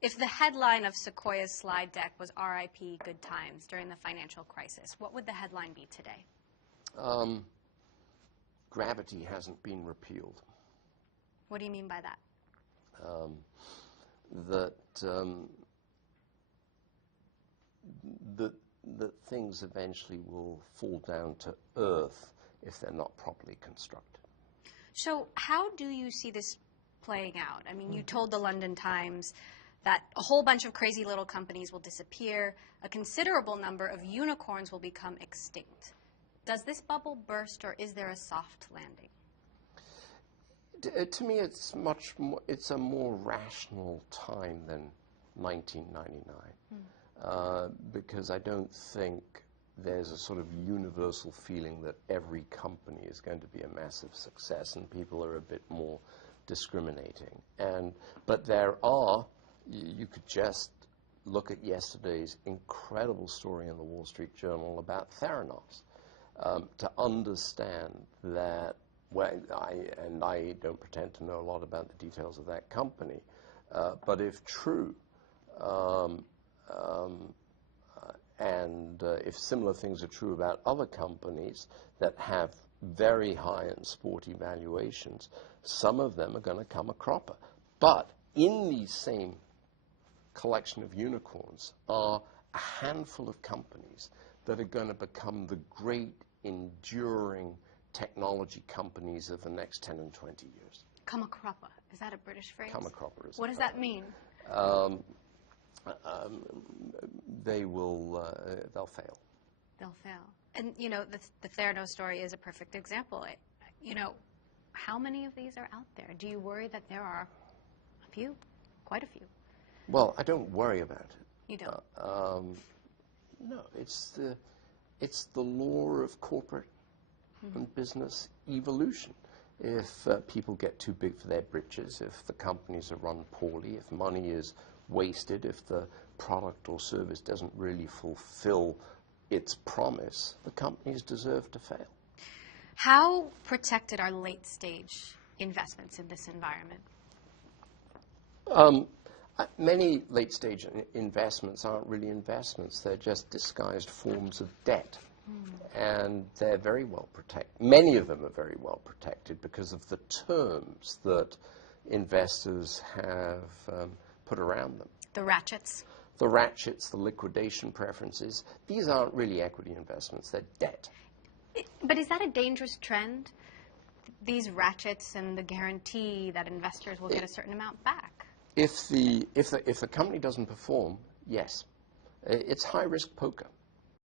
If the headline of Sequoia's slide deck was RIP Good Times during the financial crisis, what would the headline be today? Gravity hasn't been repealed. What do you mean by that? That things eventually will fall down to earth if they're not properly constructed. So how do you see this playing out? I mean, you told the London Times that a whole bunch of crazy little companies will disappear, a considerable number of unicorns will become extinct. Does this bubble burst, or is there a soft landing? To me, it's much more. It's a more rational time than 1999, because I don't think there's a sort of universal feeling that every company is going to be a massive success, and people are a bit more discriminating. But there are. You could just look at yesterday's incredible story in the Wall Street Journal about Theranos to understand that. I don't pretend to know a lot about the details of that company, but if true, and if similar things are true about other companies that have very high and sporty valuations, some of them are going to come a cropper. But in these same collection of unicorns are a handful of companies that are going to become the great enduring technology companies of the next 10 and 20 years. Come a cropper. Is that a British phrase? Come a cropper. What does that mean? They'll fail. They'll fail. And, you know, the Theranos story is a perfect example. You know, how many of these are out there? Do you worry that there are a few? Quite a few. Well, I don't worry about it. You don't? No, it's the law of corporate and business evolution. If people get too big for their britches, if the companies are run poorly, if money is wasted, if the product or service doesn't really fulfill its promise, the companies deserve to fail. How protected are late-stage investments in this environment? Many late-stage investments aren't really investments. They're just disguised forms of debt. And they're very well protected. Many of them are very well protected because of the terms that investors have put around them. The ratchets? The ratchets, the liquidation preferences. These aren't really equity investments. They're debt. But is that a dangerous trend? These ratchets and the guarantee that investors will get a certain amount back? If the company doesn't perform, yes. It's high-risk poker.